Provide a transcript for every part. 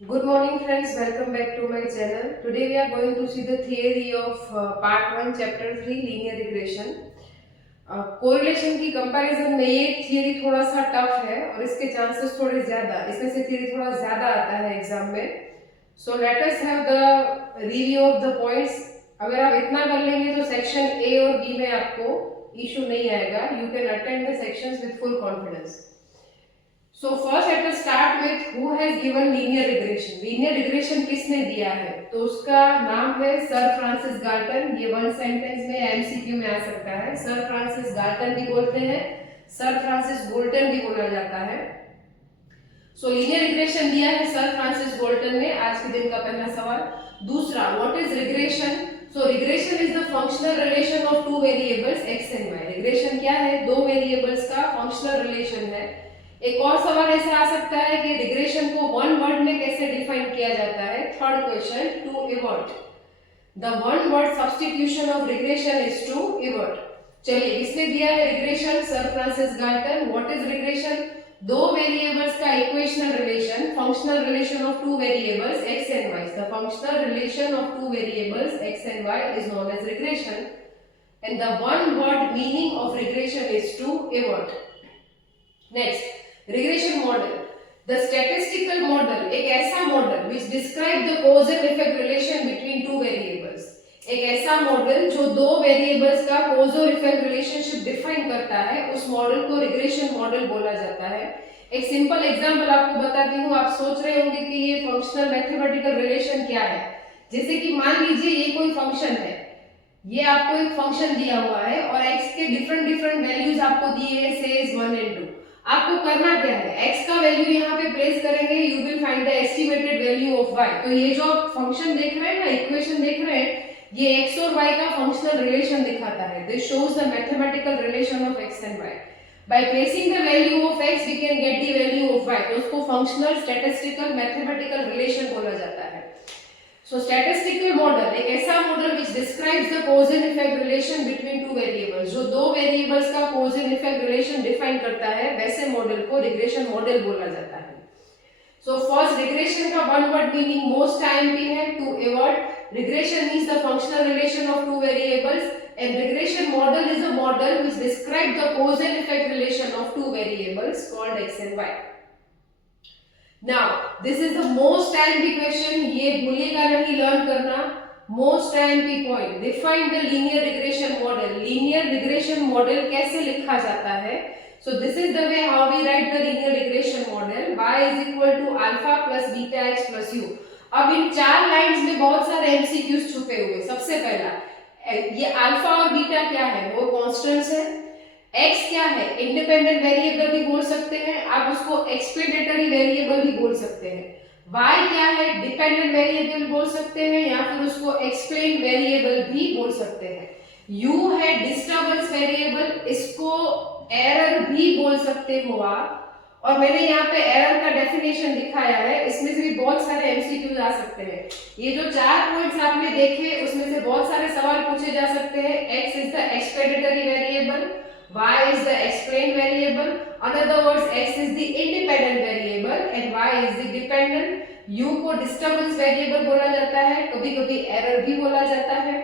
Good morning friends, welcome back to my channel. Today we are going to see the theory of part 1 chapter 3 linear regression. Correlation की comparison में ये theory थोड़ा सा tough है और इसके chances थोड़े ज्यादा, इसमें से थियरी थोड़ा ज्यादा आता है एग्जाम में. So let us have the review of the points. अगर आप इतना कर लेंगे तो सेक्शन ए और बी में आपको इशू नहीं आएगा. You can attend the sections with full confidence. So first let us start with who has given linear regression. Linear regression किसने दिया है? तो उसका नाम है सर फ्रांसिस गाल्टन. ये वन सेंटेंस में एमसीक्यू में आ सकता है. सर फ्रांसिस गाल्टन भी बोलते हैं, सर फ्रांसिस गोल्टन भी बोला जाता है. सो लीनियर रिग्रेशन दिया है सर फ्रांसिस गोल्टन ने. आज के दिन का पहला सवाल. दूसरा, what is regression? So regression is the functional relation of two variables X and Y. Regression क्या है? दो वेरिएबल्स का फंक्शनल रिलेशन है. एक और सवाल ऐसा आ सकता है कि रिग्रेशन को वन वर्ड में कैसे डिफाइन किया जाता है. Third question, to revert. The one word substitution of regression is to revert. चलिए, किसने दिया है regression? Sir Francis Galton. What is regression? दो वेरिएबल्स का equational relation, functional relation of two variables X and Y. The functional relation of two variables X and Y is known as regression and the one word meaning of regression is to evert. Next, regression model. The statistical model एक ऐसा model which describe the cause and effect relation between two variables. एक ऐसा model जो दो variables का cause और effect relationship define करता है, उस मॉडल को रिग्रेशन मॉडल बोला जाता है. एक सिंपल एग्जांपल आपको बताती हूँ. आप सोच रहे होंगे कि ये फंक्शनल मैथमेटिकल रिलेशन क्या है. जैसे कि मान लीजिए ये कोई फंक्शन है, ये आपको एक फंक्शन दिया हुआ है और x के डिफरेंट वैल्यूज आपको दिए हैं, से 1 and 2. आपको करना क्या है? x का वैल्यू यहाँ पे प्लेस करेंगे, you will find the estimated value of y. तो ये जो आप फंक्शन देख रहे हैं ना, इक्वेशन देख रहे हैं, ये x और y का फंक्शनल रिलेशन दिखाता है. This shows the mathematical relation of x and y. By placing the value of x we can get the value of y. तो उसको फंक्शनल स्टैटिस्टिकल मैथमेटिकल रिलेशन बोला जाता है. So statistical model एक ऐसा model which describes the cause and effect relation between two variables. जो दो variables का cause and effect relation define करता है, वैसे मॉडल को रिग्रेशन मॉडल बोला जाता है. So first, रिग्रेशन का one word meaning most IMP है, to avert. Regression means the functional relation of two variables and regression model is a model which describes the cause and effect relation of two variables called x and y. Now, this is the most IMP question. ये भूलिएगा नहीं learn करना. Most IMP point. Define the linear regression model. Linear regression model कैसे लिखा जाता है? So this is the way how we write the linear regression model. Y is equal to alpha plus beta x plus u. अब इन चार lines में बहुत सारे MCQs छुपे हुए. सबसे पहला, ये अल्फा और बीटा क्या है? वो कॉन्स्टेंट्स है. x क्या है? इंडिपेंडेंट वेरिएबल भी बोल सकते हैं, आप उसको एक्सप्लेनेटरी वेरिएबल भी बोल सकते हैं. y क्या है? डिपेंडेंट वेरिएबल बोल सकते हैं या फिर उसको एक्सप्लेन वेरिएबल भी बोल सकते हैं. u है डिस्टर्बेंस वेरिएबल, इसको एरर भी बोल सकते हो आप. और मैंने यहाँ पे एरर का डेफिनेशन दिखाया है, इसमें से भी बहुत सारे एमसीक्यूज आ सकते हैं. ये जो चार पॉइंट्स आपने देखे, उसमें से बहुत सारे सवाल पूछे जा सकते हैं. x is the explanatory variable, y is the explained variable. In other words, x is the independent variable and y is the dependent. u को disturbance variable बोला जाता है, कभी-कभी error भी बोला जाता है.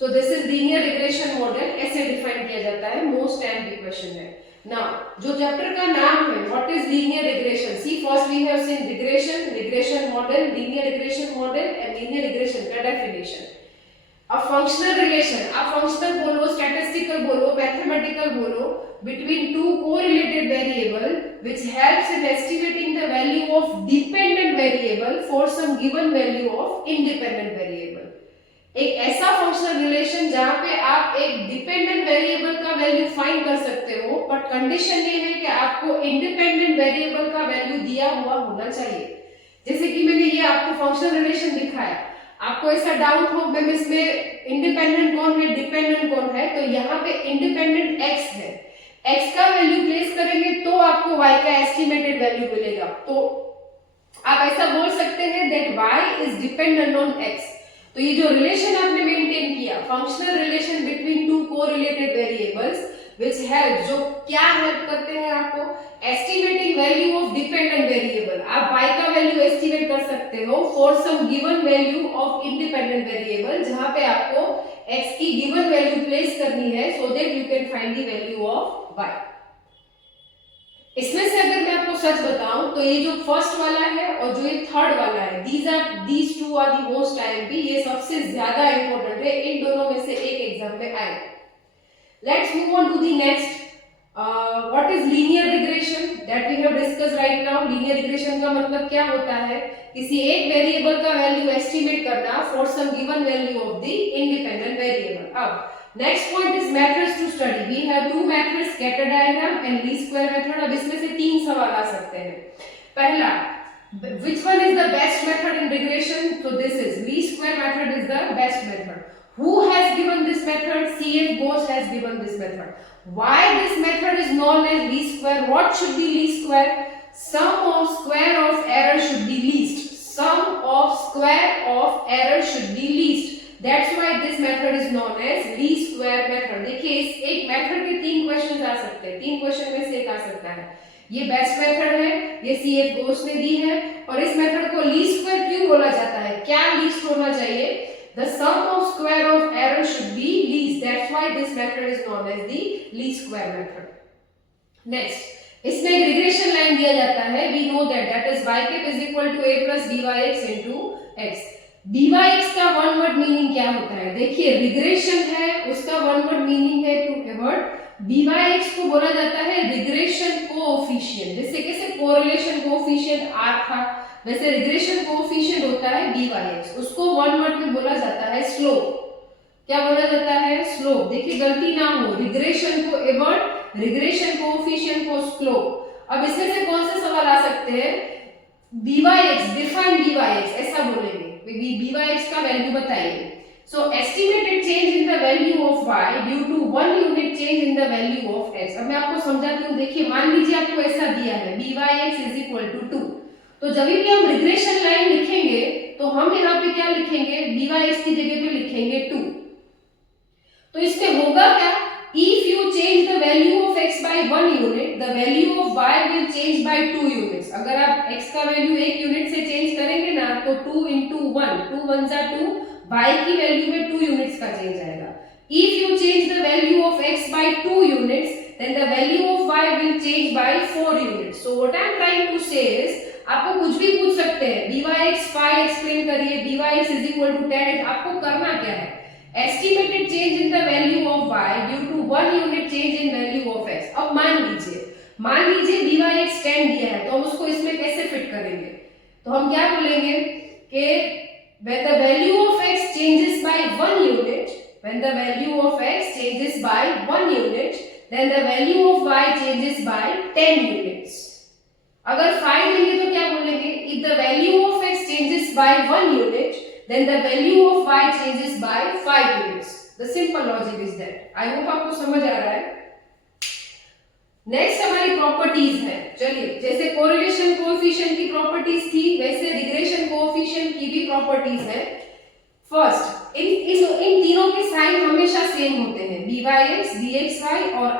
So this is linear regression model. ऐसे define किया जाता है. Most time the question है. Now, जो chapter का नाम है, what is linear regression? See, first we have seen regression, regression model, linear regression model and linear regression का definition. A functional relation, आप functional बोलो, statistical बोलो, mathematical बोलो, between two correlated variable which helps in estimating the value of dependent variable for some given value of independent variable. एक ऐसा functional relation जहाँ पे आप एक dependent variable का value find कर सकते हो, but condition ये है कि आपको independent variable का value दिया हुआ होना चाहिए. जैसे कि मैंने ये आपको functional relation दिखाया, आपको ऐसा डाउट हो मैम इसमें इंडिपेंडेंट कौन है, डिपेंडेंट कौन है, तो यहाँ पे इंडिपेंडेंट x है. x का वैल्यू प्लेस करेंगे तो आपको y का एस्टिमेटेड वैल्यू मिलेगा. तो आप ऐसा बोल सकते हैं that y is dependent on x. तो ये जो रिलेशन आपने मेंटेन किया, functional relation between two correlated variables which help, जो क्या हेल्प करते हैं आपको? Estimating value of dependent variable. आप y का वैल्यू एस्टिमेट कर सकते हो for some given value of independent variable, जहां पे आपको x की गिवन वैल्यू प्लेस करनी है so that you can find the value of y। इसमें से अगर मैं आपको सच बताऊं तो ये जो फर्स्ट वाला है और जो ये थर्ड वाला है, these two are the most IMP, ये सबसे ज्यादा इंपॉर्टेंट है, इन दोनों में से एक एग्जाम में आए। Let's move on to the next. What is linear regression that we have discuss right now. Linear regression का मतलब क्या होता है, किसी एक वेरिएबल का वैल्यू एस्टिमेट करना for some given value of the independent variable. अब next point is methods to study. We have two methods, scatter diagram and least square method. अब इसमें से तीन सवाल आ सकते हैं। पहला, which one is the best method in regression? So this is least square method is the best method. Who has given this method? CF Ghosh has given this method. Why this method is known as least square? What should be least square? Sum of square of error should be least. Sum of square of error should be least. That's why this method is known as least square method. देखिए इस एक method के तीन question आ सकते हैं, तीन question में से एक आ सकता है। ये बेस्ट मेथड है, ये CF Ghosh ने दी है, और इस मेथड को लीस्ट स्क्वायर क्यों बोला जाता है, क्या लीस्ट होना चाहिए? The sum of square of error should be least. That's why this method is known as the least square method. Next, इसमें एक रिग्रेशन लाइन दिया जाता है। We know that is y cap is equal to a plus dyx into x. dyx का one word meaning क्या होता है? देखिए रिग्रेशन है, उसका वन वर्ड मीनिंग है टू एवर्ट। dyx को बोला जाता है रिग्रेशन कोएफिशिएंट। जैसे कैसे कोरिलेशन कोएफिशिएंट r था, वैसे रिग्रेशन कोएफिशिएंट होता है dyx। उसको वन वर्ड में बोला जाता है स्लोप। क्या बोला जाता है? स्लोप। देखिए गलती ना हो, रिग्रेशन को एवर्ट, रिग्रेशन कोएफिशिएंट को स्लोप। अब इसमें से कौन से सवाल आ सकते हैं? dyx, डिफाइन dyx, ऐसा बोलेंगे, dyx का वैल्यू बताइए। So estimated change in the value of y due to 1 unit change in the value of x। अब मैं आपको समझाती हूँ। देखिए मान लीजिए आपको ऐसा दिया है dyx is equal to 2, तो जब भी हम रिग्रेशन लाइन लिखेंगे तो हम यहाँ पे क्या लिखेंगे? dyx की जगह पे लिखेंगे 2। तो इसमें होगा क्या? If you change the value of x by 1 unit, the value of y will change by 2 units। अगर आप x का वैल्यू 1 यूनिट से चेंज करेंगे ना तो 2 into 1, 2 1 जा 2, y की वैल्यू में 2 यूनिट्स का चेंज आएगा। If you change the value of x by 2 units, then the value of y will change by 4 units। So what I am trying to say is, आपको कुछ भी पूछ सकते हैं, dyx 5 एक्सप्लेन करिए, dyx is equal to 10। आपको करना क्या है? Estimated change in the value of y due to 1 unit change in value of x। अब मान लीजिए dyx 10 दिया है, तो हम उसको इसमें कैसे फिट करेंगे? तो हम क्या बोलेंगे कि when the value of x changes by 1 unit, when the value of x changes by 1 unit, then the value of y changes by 10 units। अगर 5 देंगे तो क्या बोलेंगे? If the value of x changes by 1 unit, then the value of y changes by 5 units। The simple logic is that। I hope आपको समझ आ रहा है। Next हमारी प्रॉपर्टीज है। चलिए, जैसे कोरिलेशन कोएफिशिएंट की प्रॉपर्टीज थी, वैसे रिग्रेशन कोएफिशिएंट की भी प्रॉपर्टीज है। फर्स्ट, इन तीनों के साइन हमेशा सेम होते हैं, dyx, dxy और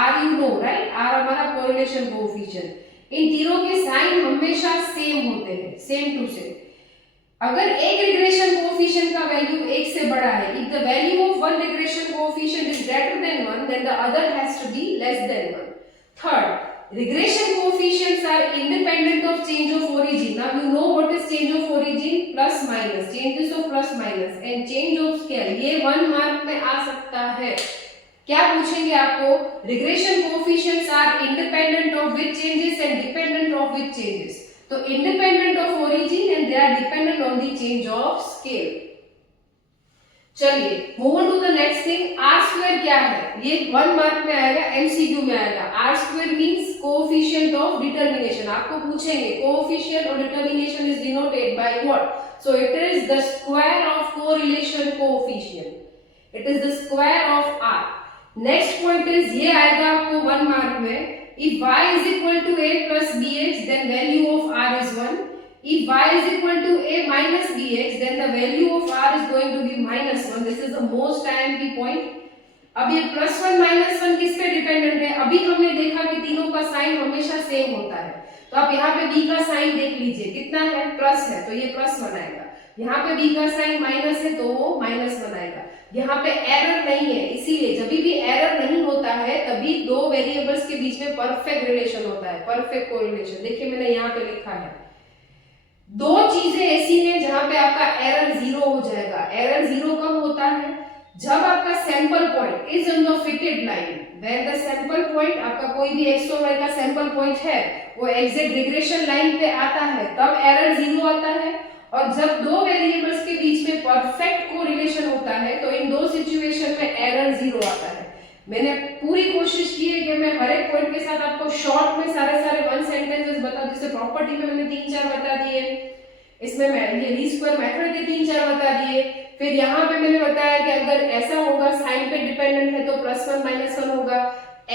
r you know right, r हमारा कोरिलेशन कोएफिशिएंट। इन तीनों के साइन हमेशा सेम होते हैं, सेम टू सेम। अगर एक रिग्रेशन कोएफिशिएंट का वैल्यू 1 से बड़ा है, if the value of one regression coefficient is greater than 1, then the other has to be less than 1। Third, regression coefficients are independent of change of origin। Now you know what is change of origin? Plus minus, changes of plus minus and change of scale। ये 1 mark में आ सकता है। क्या पूछेंगे आपको? Regression coefficients are independent of which changes and dependent of which changes। तो independent of origin and they are dependent on the change of scale। चलिए move on to the next thing. R square क्या है? ये 1 mark में आएगा, MCQ में आएगा। R square means coefficient of determination. आपको पूछेंगे कोएफिशिएंट और determination is denoted by what? So it is the square of correlation coefficient. It is the square of R. Next point is, ये आएगा आपको 1 मार्क में, if y is equal to a plus bx, then value of r is 1। If y is equal to a minus bx, then the value of r is going to be minus 1। This is the most IMP point। अब ये +1 -1 किस पे dependent है? अभी हमने देखा कि तीनों का साइन हमेशा सेम होता है, तो आप यहाँ पे b का साइन देख लीजिए, कितना है, प्लस है, तो ये प्लस बनाएगा। यहाँ पे b का साइन माइनस है तो वो माइनस बनाएगा। यहाँ पे एरर नहीं है, इसीलिए जब भी एरर नहीं होता है तभी दो वेरिएबल्स के बीच में परफेक्ट रिलेशन होता है, परफेक्ट कोरिलेशन। देखिए मैंने यहाँ पे लिखा है, दो चीजें ऐसी हैं जहां पे आपका एरर जीरो हो जाएगा। एरर जीरो कब होता है, जब आपका sample point is on the fitted line, when the sample point, आपका कोई भी एक्स और वाई का सैंपल पॉइंट है, वो एग्जैक्ट रिग्रेशन लाइन पे आता है, तब एरर जीरो आता है। और जब दो वेरिएबल्स के बीच में परफेक्ट कोरिलेशन होता है तो इन दो सिचुएशन में एरर जीरो आता है। मैंने पूरी कोशिश की है कि मैं हर एक पॉइंट के साथ आपको शॉर्ट में सारे वन सेंटेंसेस बता, जैसे प्रॉपर्टी में मैंने 3-4 बता दिए, इसमें मैं ये ली स्क्वायर मेथड के 3-4 बता दिए। फिर यहाँ पे मैंने बताया कि अगर ऐसा होगा, साइन पे डिपेंडेंट है तो +1 -1 होगा।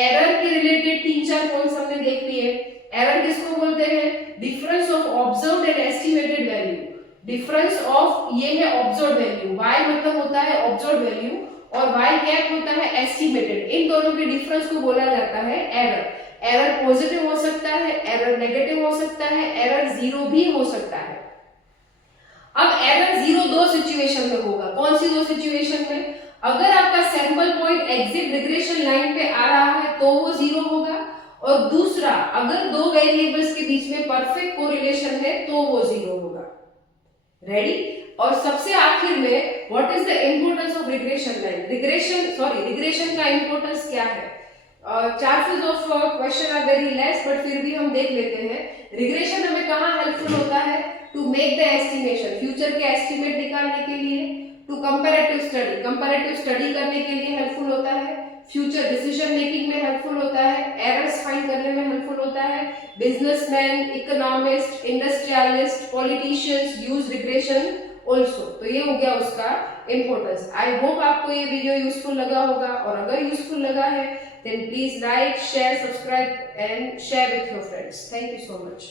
एरर के रिलेटेड 3-4 पॉइंट्स हमने देख लिए। एरर किसको बोलते हैं, difference of observed and estimated value. Difference of, ये है ऑब्जर्व्ड वैल्यू, y मतलब होता है ऑब्जर्व्ड वैल्यू और y कैप होता है एस्टिमेटेड। इन दोनों के डिफरेंस को बोला जाता है एरर। एरर पॉजिटिव हो सकता है, एरर नेगेटिव हो सकता है, एरर जीरो भी हो सकता है। अब एरर जीरो दो सिचुएशन में होगा। कौन सी दो सिचुएशन में, अगर आपका sample point exit regression line पे आ रहा है तो वो जीरो होगा, और दूसरा अगर दो वेरिएबल्स के बीच में परफेक्ट कोरिलेशन है तो वो जीरो होगा। रेडी। और सबसे आखिर में what is the importance of regression line, regression का इंपॉर्टेंस क्या है। Chances of question are very less, but फिर भी हम देख लेते हैं। रिग्रेशन हमें कहाँ हेल्पफुल होता है, to make the estimation, future के एस्टिमेट निकालने के लिए, टू कंपैरेटिव स्टडी करने के लिए हेल्पफुल होता है, फ्यूचर डिसीजन मेकिंग में हेल्पफुल होता है, एरर्स फाइंड करने में हेल्पफुल होता है। Businessman, economist, industrialist, politicians use regression also. तो ये हो गया उसका इंपॉर्टेंस। आई होप आपको ये वीडियो यूजफुल लगा होगा, और अगर यूजफुल लगा है then please like, share, subscribe and share with your friends. Thank you so much.